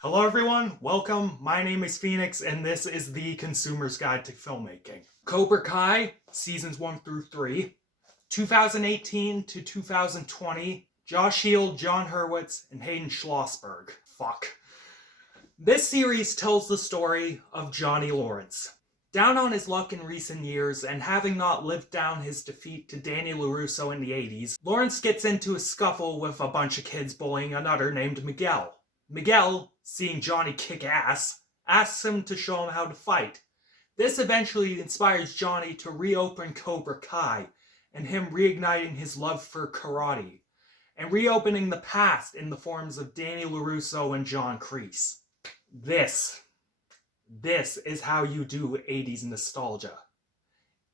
Hello everyone, welcome. My name is Phoenix and this is the Consumer's Guide to Filmmaking. Cobra Kai, seasons 1 through 3, 2018 to 2020, Josh Heald, John Hurwitz, and Hayden Schlossberg. Fuck. This series tells the story of Johnny Lawrence. Down on his luck in recent years, and having not lived down his defeat to Danny LaRusso in the 80s, Lawrence gets into a scuffle with a bunch of kids bullying another named Miguel. Miguel, seeing Johnny kick ass, asks him to show him how to fight. This eventually inspires Johnny to reopen Cobra Kai, and him reigniting his love for karate, and reopening the past in the forms of Danny LaRusso and John Kreese. This is how you do 80s nostalgia.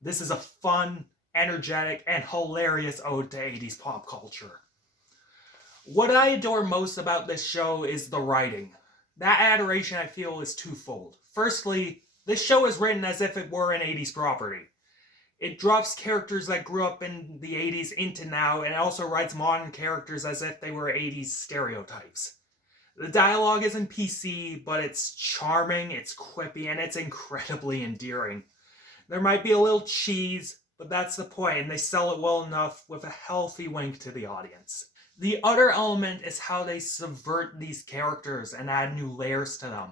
This is a fun, energetic, and hilarious ode to 80s pop culture. What I adore most about this show is the writing. That adoration I feel is twofold. Firstly, this show is written as if it were an 80s property. It drops characters that grew up in the 80s into now, and it also writes modern characters as if they were 80s stereotypes. The dialogue isn't PC, but it's charming, it's quippy, and it's incredibly endearing. There might be a little cheese, but that's the point, and they sell it well enough with a healthy wink to the audience. The other element is how they subvert these characters and add new layers to them.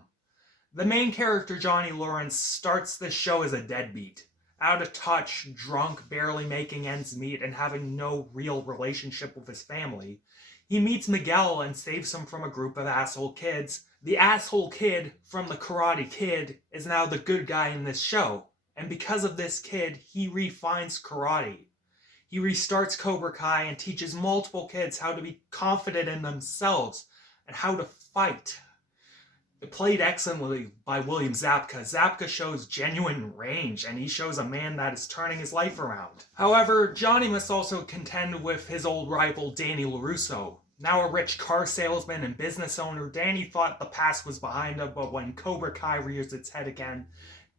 The main character, Johnny Lawrence, starts this show as a deadbeat. Out of touch, drunk, barely making ends meet, and having no real relationship with his family. He meets Miguel and saves him from a group of asshole kids. The asshole kid from the Karate Kid is now the good guy in this show. And because of this kid, he refines karate. He restarts Cobra Kai and teaches multiple kids how to be confident in themselves and how to fight. Played excellently by William Zabka. Zabka shows genuine range, and he shows a man that is turning his life around. However, Johnny must also contend with his old rival Danny LaRusso. Now a rich car salesman and business owner, Danny thought the past was behind him, but when Cobra Kai rears its head again,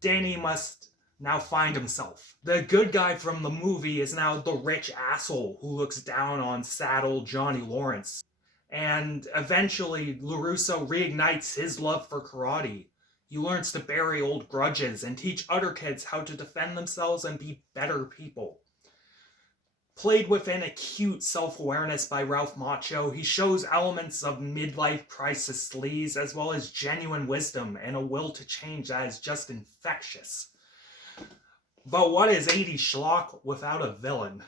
Danny must now find himself. The good guy from the movie is now the rich asshole who looks down on saddle Johnny Lawrence. And eventually, LaRusso reignites his love for karate. He learns to bury old grudges and teach other kids how to defend themselves and be better people. Played within acute self-awareness by Ralph Macchio, he shows elements of midlife crisis sleaze as well as genuine wisdom and a will to change that is just infectious. But what is 80s schlock without a villain?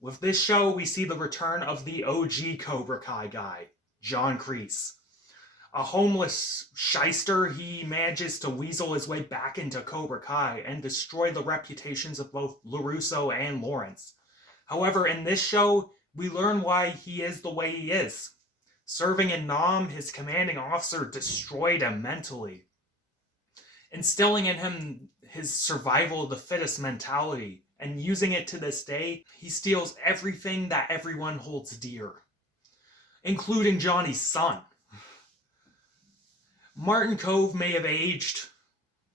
With this show, we see the return of the OG Cobra Kai guy, John Kreese. A homeless shyster, he manages to weasel his way back into Cobra Kai and destroy the reputations of both LaRusso and Lawrence. However, in this show, we learn why he is the way he is. Serving in Nam, his commanding officer destroyed him mentally, instilling in him his survival of the fittest mentality. And using it to this day, he steals everything that everyone holds dear, including Johnny's son. Martin Kove may have aged,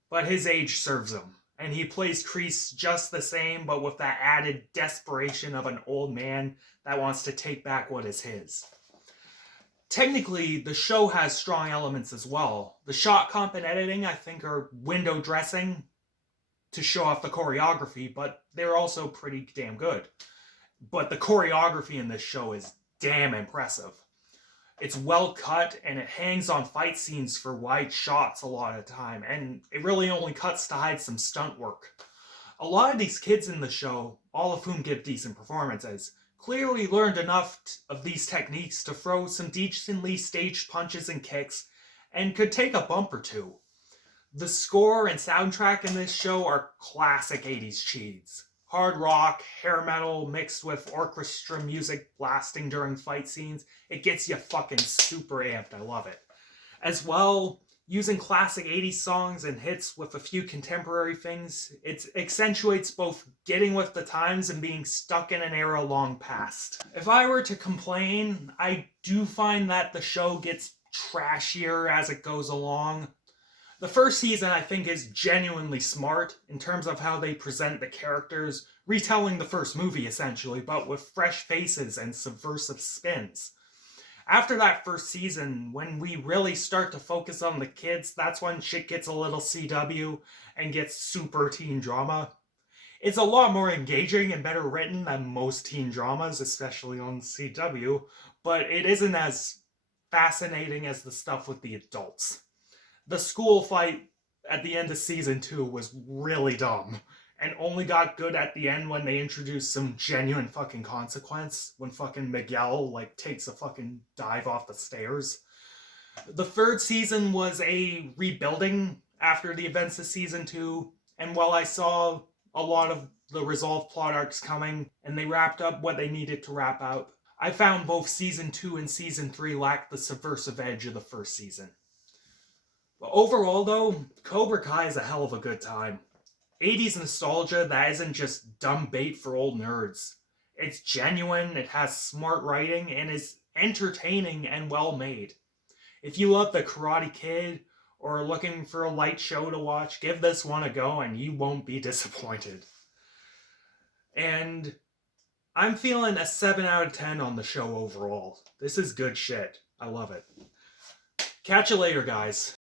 but his age serves him. And he plays Kreese just the same, but with that added desperation of an old man that wants to take back what is his. Technically, the show has strong elements as well. The shot comp and editing, I think, are window dressing to show off the choreography, but they're also pretty damn good. But the choreography in this show is damn impressive. It's well cut, and it hangs on fight scenes for wide shots a lot of the time, and it really only cuts to hide some stunt work. A lot of these kids in the show, all of whom give decent performances, clearly learned enough of these techniques to throw some decently staged punches and kicks, and could take a bump or two. The score and soundtrack in this show are classic 80s cheese. Hard rock, hair metal mixed with orchestra music blasting during fight scenes. It gets you fucking super amped. I love it. As well, using classic 80s songs and hits with a few contemporary things, it accentuates both getting with the times and being stuck in an era long past. If I were to complain, I do find that the show gets trashier as it goes along. The first season, I think, is genuinely smart in terms of how they present the characters, retelling the first movie, essentially, but with fresh faces and subversive spins. After that first season, when we really start to focus on the kids, that's when shit gets a little CW and gets super teen drama. It's a lot more engaging and better written than most teen dramas, especially on CW, but it isn't as fascinating as the stuff with the adults. The school fight at the end of season 2 was really dumb and only got good at the end when they introduced some genuine fucking consequence when fucking Miguel like takes a fucking dive off the stairs. The third season was a rebuilding after the events of season 2, and while I saw a lot of the resolved plot arcs coming and they wrapped up what they needed to wrap up, I found both season 2 and season 3 lacked the subversive edge of the first season. But overall, though, Cobra Kai is a hell of a good time. 80s nostalgia that isn't just dumb bait for old nerds. It's genuine, it has smart writing, and is entertaining and well made. If you love The Karate Kid or are looking for a light show to watch, give this one a go and you won't be disappointed. And I'm feeling a 7 out of 10 on the show overall. This is good shit. I love it. Catch you later, guys.